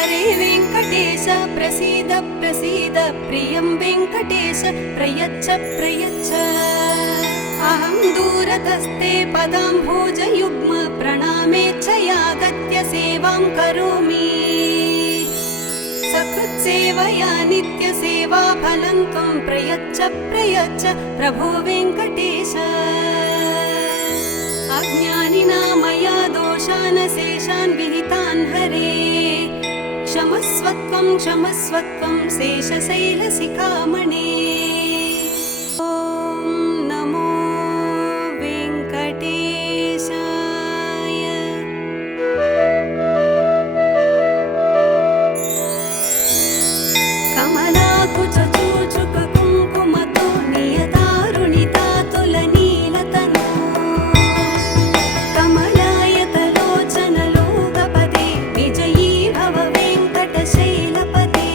हरे वेङ्कटेश प्रसीद प्रसीद प्रियं वेङ्कटेश प्रयच्छ प्रयच्छ अहं दूरतस्ते पदाम्भोजयुग्म प्रणामेच्छयागत्य सेवां करोमि सकृत्सेवया नित्यसेवा फलं त्वं प्रयच्छ प्रयच्छ प्रभो वेङ्कटेश अज्ञानिना मया दोषान् शेषान् विहितान् हरे क्षमस्वत्वं क्षमस्वत्वं शेषशैलशिखामणे ॐ नमो वेङ्कटेशाय कमलाकुचूचुक कुङ्कुमतो नियतारुणितातुलनीलतनु कमलायतलोचनलोकपदे विजयी भव वेङ्कटशैलपते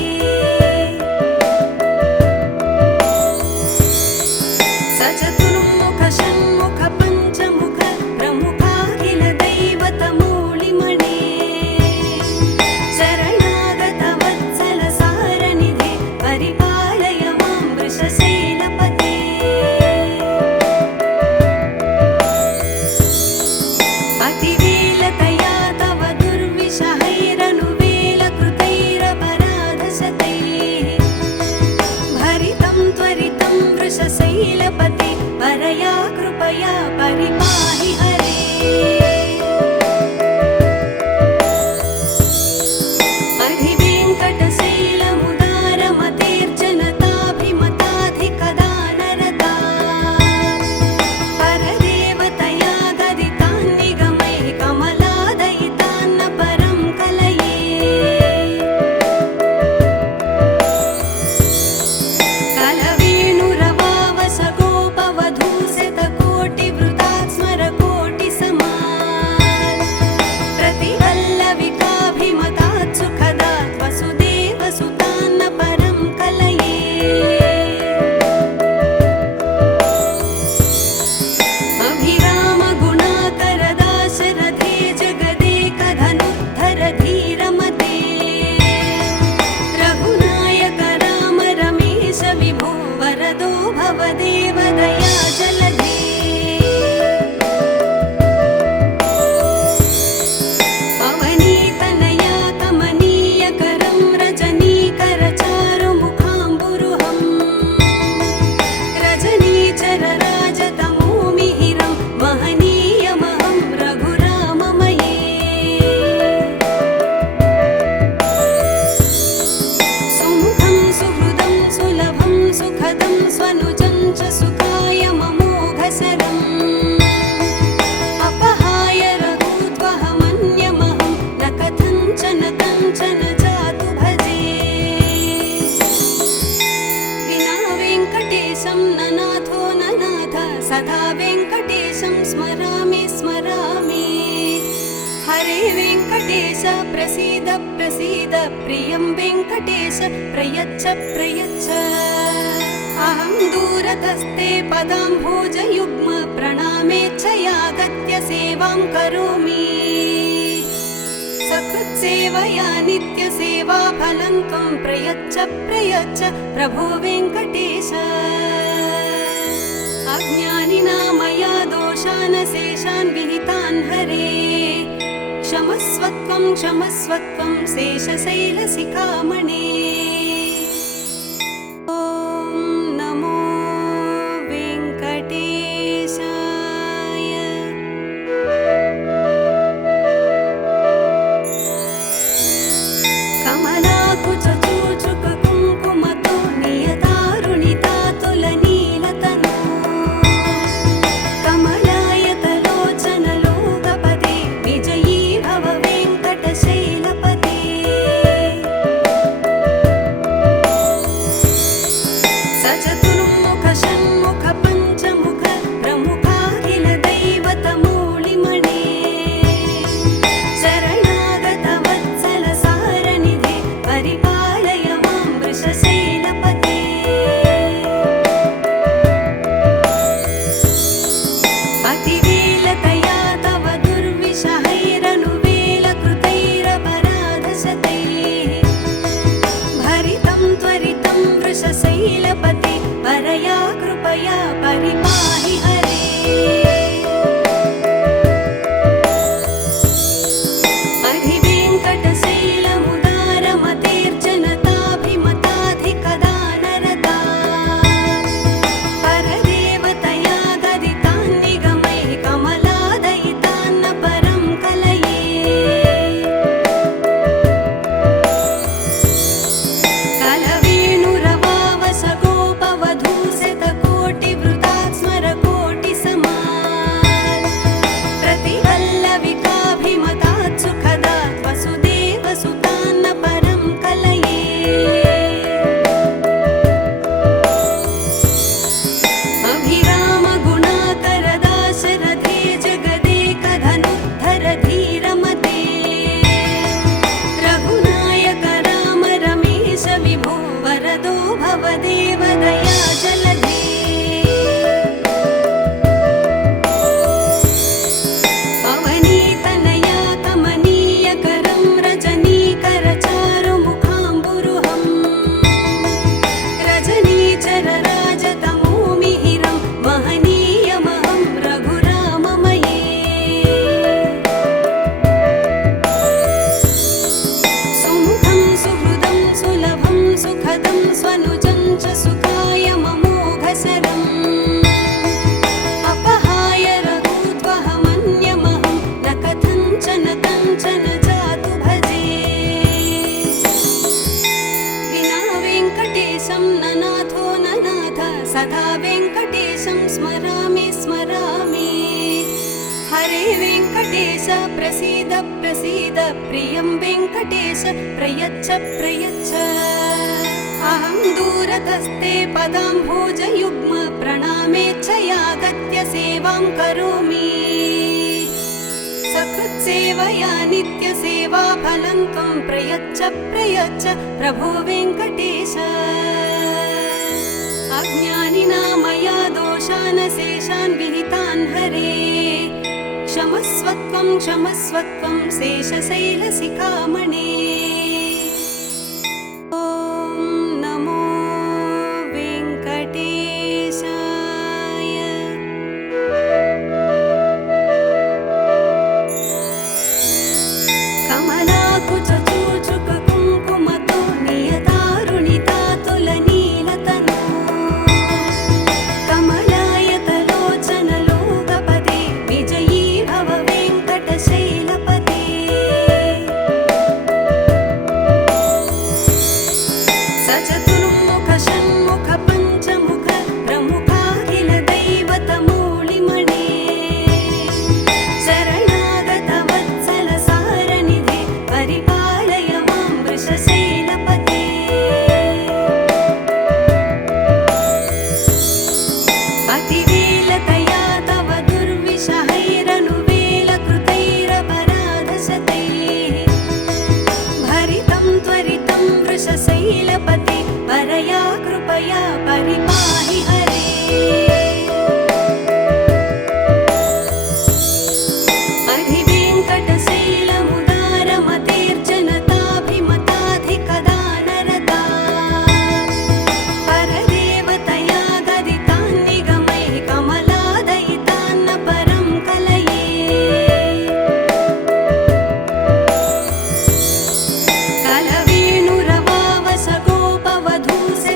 सचतुर्मुख षण्मुख पञ्चमुख प्रमुखाखिल दैवतमूलिमणे शरणागत वत्सल सारनिधे परिपालय मां वृषशैलपते अतिवेलतया तव दुर्विषहैरनुवेलकृतैरपराधशतैः भरितं त्वरितं वृषशैलपते परया कृपया परिपाहि हरे अधिवेङ्कटशैलमुदारमतेर्जनताभिमताधिकदानरता परदेवतया गदितान्निगमैः कमलादयितान्न परं कलये कलवेणुरवावसगोपवधूशतकोटिवृतात् स्मरकोटिसमात् प्रतिवल्लविकाभिमतात् सुखदात् वसुदेवसुतान्न परं कलये अभिरामगुणाकरदाशरथे जगदेकधनुद्धर धीरमते रघुनायक राम रमेश विभो वरदो भवदेव दया जलधे अवनीतनया कमनीयकरं रजनीकरचारुमुखाम्बुरुहं रजनीचरराजतमोमिहिरं महनीयमहं रघुराममये सुमुखं सुहृदं सुलभं सुखदं स्वनुजं च सुखाय ममोघसरम् अपहाय रघुत्वहमन्यमहं न कथञ्चन कञ्चन जातु भजे विना वेङ्कटेशं न नाथो न नाथ सदा वेङ्कटेशं स्मरामि स्मरामि हरे वेङ्कटेश प्रसीद प्रसीद प्रियं वेङ्कटेश प्रयच्छ प्रयच्छ अहं दूरतस्ते पदाम्भोजयुग्म प्रणामेच्छयागत्य सेवां करोमि सकृत्सेवया नित्यसेवा फलं त्वं प्रयच्छ प्रयच्छ प्रभो वेङ्कटेश अज्ञानिना मया दोषान् शेषान् विहितान् हरे क्षमस्वत्वं क्षमस्वत्वं शेषशैलशिखामणे ॐ नमो वेङ्कटेशाय कमलाकुचूचुक कुङ्कुमतो नियतारुणितातुलनीलतनु कमलायतलोचनलोकपदे विजयी भव वेङ्कटशैलपते प्रसीद प्रसीद प्रियं वेङ्कटेश प्रयच्छ प्रयच्छ अहं दूरतस्ते पदाम्भोजयुग्म प्रणामेच्छयागत्य सेवां करोमि सकृत्सेवया नित्यसेवाफलं त्वं प्रयच्छ प्रयच्छ प्रभो वेङ्कटेश अज्ञानिना मया दोषान् शेषान् विहितान् हरे क्षमस्वत्वं क्षमस्वत्वं शेषशैलशिखामणे ॐ नमो वेङ्कटेशाय कमलाकुचूचुककुङ्कुमतो नियतारुणितातुलनीलतनो कमलायतलोचनलोकपदे विजयी भव वेङ्कटशैलपते सचतुर्मुख षण्मुख पञ्चमुख प्रमुखाखिल दैवतमूलिमणे शरणागत वत्सल सारनिधे परिपालय मां वृषशैलपते अतिवेलतया तव दुर्विषहैरनुवेलकृतैरपराधशतैः भरितं त्वरितं वृषशैलपते परया कृपया परिपाहि हरे अधिवेङ्कटशैलमुदारमतेर्जनताभिमताधिकदानरता परदेवतया गदितान् निगमैः कमलादयितान्न परं कलये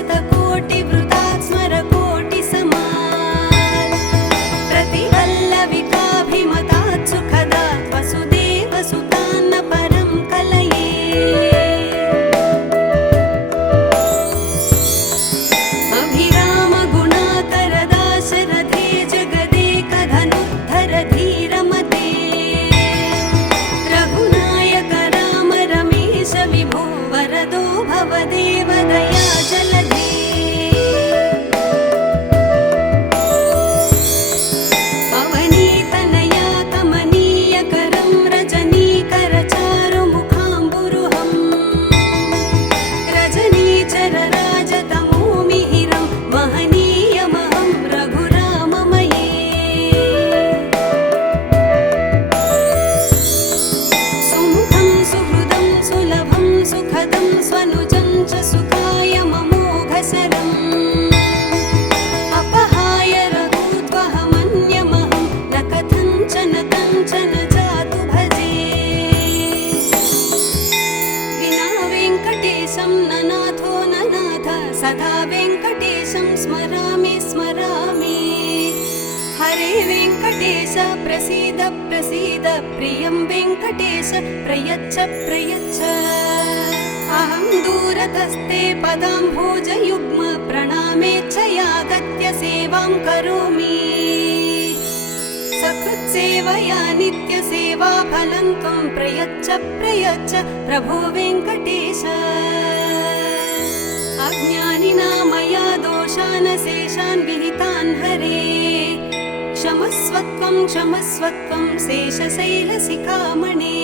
कलवेणुरवावसगोपवधूशतकोटिवृतात् स्मरकोटिसमात् प्रतिवल्लविकाभिमतात् सुखदात् वसुदेवसुतान्न परं कलये अभिरामगुणाकरदाशरथे जगदेकधनुद्धर धीरमते रघुनायक राम रमेश विभो वरदो भवदेव दया जलधे अवनीतनया कमनीयकरं रजनीकरचारुमुखाम्बुरुहं रजनीचरराजतमोमिहिरं महनीयमहं रघुराममये सुमुखं सुहृदं सुलभं सुखदं स्वनुजं च सुखाय ममोघसरम् अपहाय रघूत्वहमन्यमहं न कथञ्चन कञ्चन जातु भजे विना वेङ्कटेशं न नाथो न नाथ सदा वेङ्कटेशं स्मरामि स्मरामि हरे वेङ्कटेश प्रसीद प्रसीद प्रियं वेङ्कटेश प्रयच्छ प्रयच्छ अहं दूरतस्ते पदाम्भोजयुग्म प्रणामेच्छयागत्य सेवां करोमि सकृत्सेवया नित्यसेवाफलं त्वं प्रयच्छ प्रयच्छ प्रभो वेङ्कटेश अज्ञानिना मया दोषान् शेषान् विहितान् हरे क्षमस्वत्वं क्षमस्वत्वं शेषशैलशिखामणे